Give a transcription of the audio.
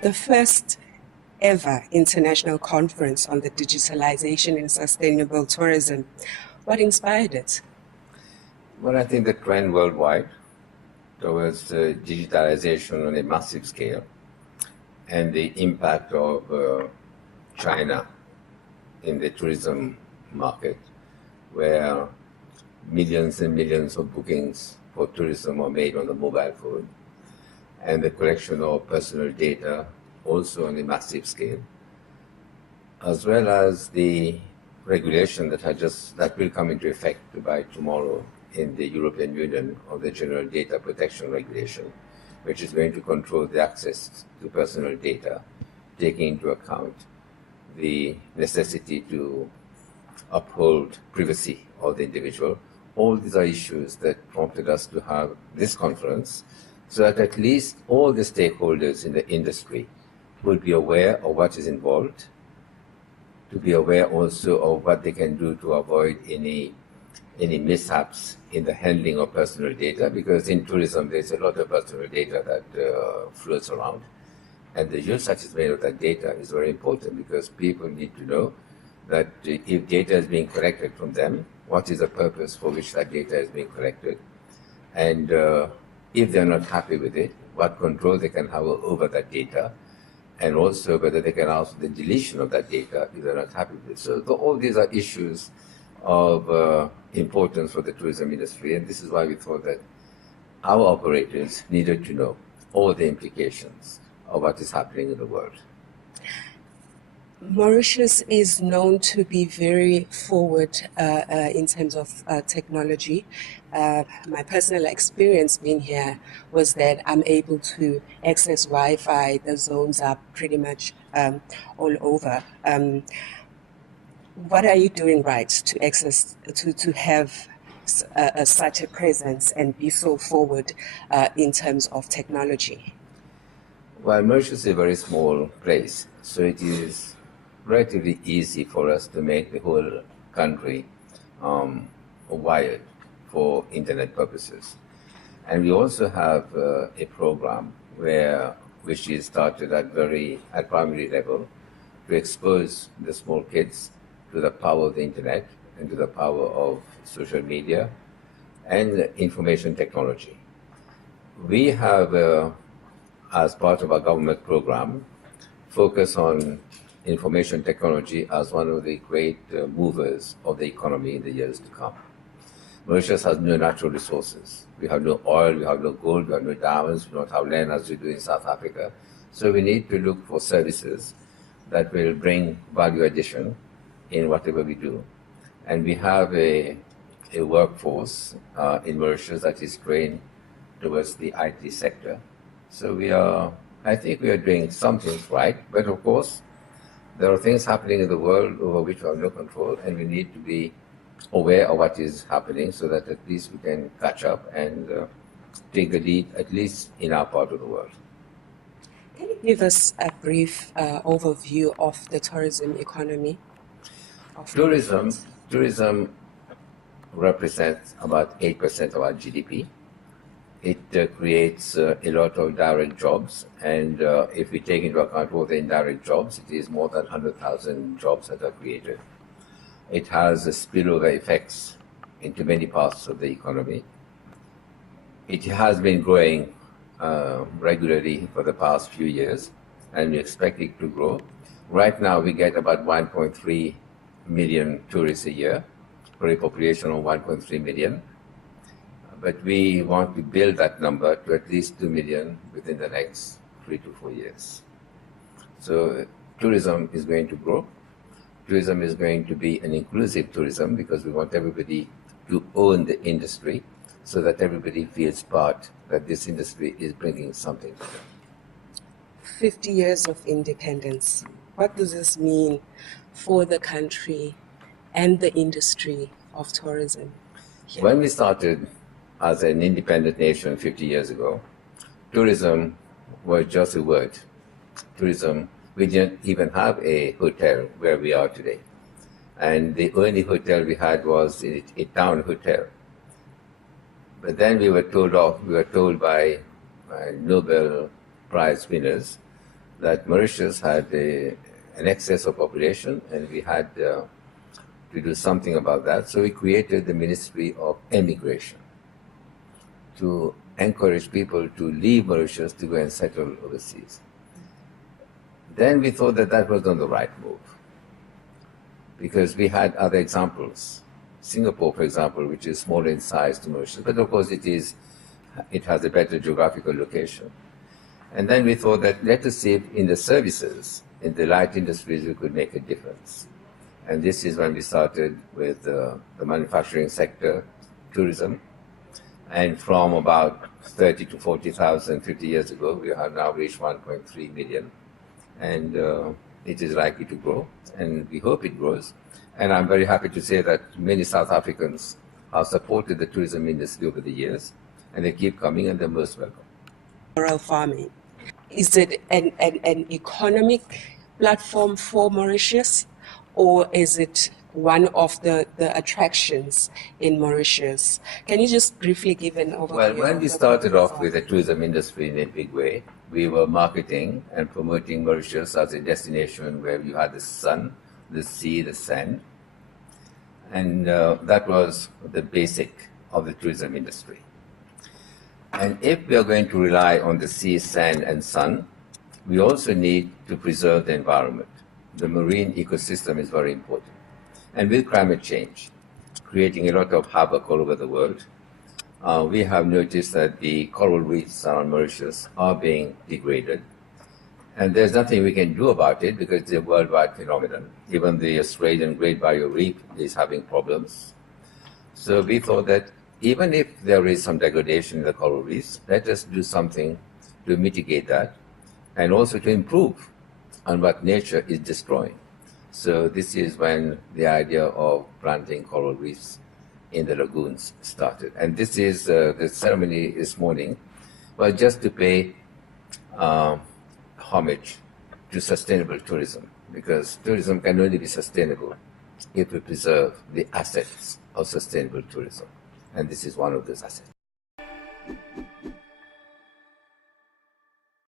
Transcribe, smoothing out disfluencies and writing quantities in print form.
The first ever international conference on the digitalization and sustainable tourism. What inspired it? Well, I think the trend worldwide towards digitalization on a massive scale and the impact of China in the tourism market, where millions and millions of bookings for tourism are made on the mobile phone, and the collection of personal data also on a massive scale, as well as the regulation that will come into effect by tomorrow in the European Union of the General Data Protection Regulation, which is going to control the access to personal data, taking into account the necessity to uphold privacy of the individual. All these are issues that prompted us to have this conference, so that at least all the stakeholders in the industry will be aware of what is involved, to be aware also of what they can do to avoid any mishaps in the handling of personal data, because in tourism there's a lot of personal data that floats around. And the use that is made of that data is very important, because people need to know that if data is being collected from them, what is the purpose for which that data is being collected, and if they're not happy with it, what control they can have over that data, and also whether they can ask the deletion of that data if they're not happy with it. So all these are issues of importance for the tourism industry, and this is why we thought that our operators needed to know all the implications of what is happening in the world. Mauritius is known to be very forward in terms of technology. My personal experience being here was that I'm able to access Wi-Fi. The zones are pretty much all over. What are you doing right to access, to have such a presence and be so forward in terms of technology? Well, Mauritius is a very small place, so it is relatively easy for us to make the whole country wired for internet purposes. And we also have a program which is started at primary level to expose the small kids to the power of the internet and to the power of social media and information technology. We have, as part of our government program, focus on information technology as one of the great movers of the economy in the years to come. Mauritius has no natural resources. We have no oil, we have no gold, we have no diamonds, we don't have land as we do in South Africa. So we need to look for services that will bring value addition in whatever we do. And we have a workforce in Mauritius that is trained towards the IT sector. So I think we are doing some things right, but of course, there are things happening in the world over which we have no control, and we need to be aware of what is happening so that at least we can catch up and take the lead, at least in our part of the world. Can you give us a brief overview of the tourism economy? Tourism represents about 8% of our GDP. It creates a lot of direct jobs, and if we take into account all the indirect jobs, it is more than 100,000 jobs that are created. It has spillover effects into many parts of the economy. It has been growing regularly for the past few years, and we expect it to grow. Right now, we get about 1.3 million tourists a year for a population of 1.3 million. But we want to build that number to at least 2 million within the next 3 to 4 years. So tourism is going to grow. Tourism is going to be an inclusive tourism, because we want everybody to own the industry so that everybody feels part that this industry is bringing something to them. 50 years of independence. What does this mean for the country and the industry of tourism? Yeah. When we started as an independent nation 50 years ago, tourism was just a word. Tourism, we didn't even have a hotel where we are today. And the only hotel we had was a town hotel. But then we were told by Nobel Prize winners that Mauritius had an excess of population, and we had to do something about that. So we created the Ministry of Emigration to encourage people to leave Mauritius to go and settle overseas. Then we thought that that was not the right move, because we had other examples. Singapore, for example, which is smaller in size to Mauritius, but of course it has a better geographical location. And then we thought that let us see if in the services, in the light industries, we could make a difference. And this is when we started with the manufacturing sector, tourism. And from about 30 to 40,000 50 years ago, we have now reached 1.3 million. And it is likely to grow, and we hope it grows. And I'm very happy to say that many South Africans have supported the tourism industry over the years, and they keep coming, and they're most welcome. Rural farming. Is it an economic platform for Mauritius, or is it one of the attractions in Mauritius? Can you just briefly give an overview? Well, when we started off with the tourism industry in a big way, we were marketing and promoting Mauritius as a destination where you had the sun, the sea, the sand. And that was the basic of the tourism industry. And if we are going to rely on the sea, sand, and sun, we also need to preserve the environment. The marine ecosystem is very important. And with climate change, creating a lot of havoc all over the world, we have noticed that the coral reefs around Mauritius are being degraded. And there's nothing we can do about it because it's a worldwide phenomenon. Even the Australian Great Barrier Reef is having problems. So we thought that even if there is some degradation in the coral reefs, let us do something to mitigate that and also to improve on what nature is destroying. So this is when the idea of planting coral reefs in the lagoons started. And this is the ceremony this morning was just to pay homage to sustainable tourism, because tourism can only be sustainable if we preserve the assets of sustainable tourism. And this is one of those assets.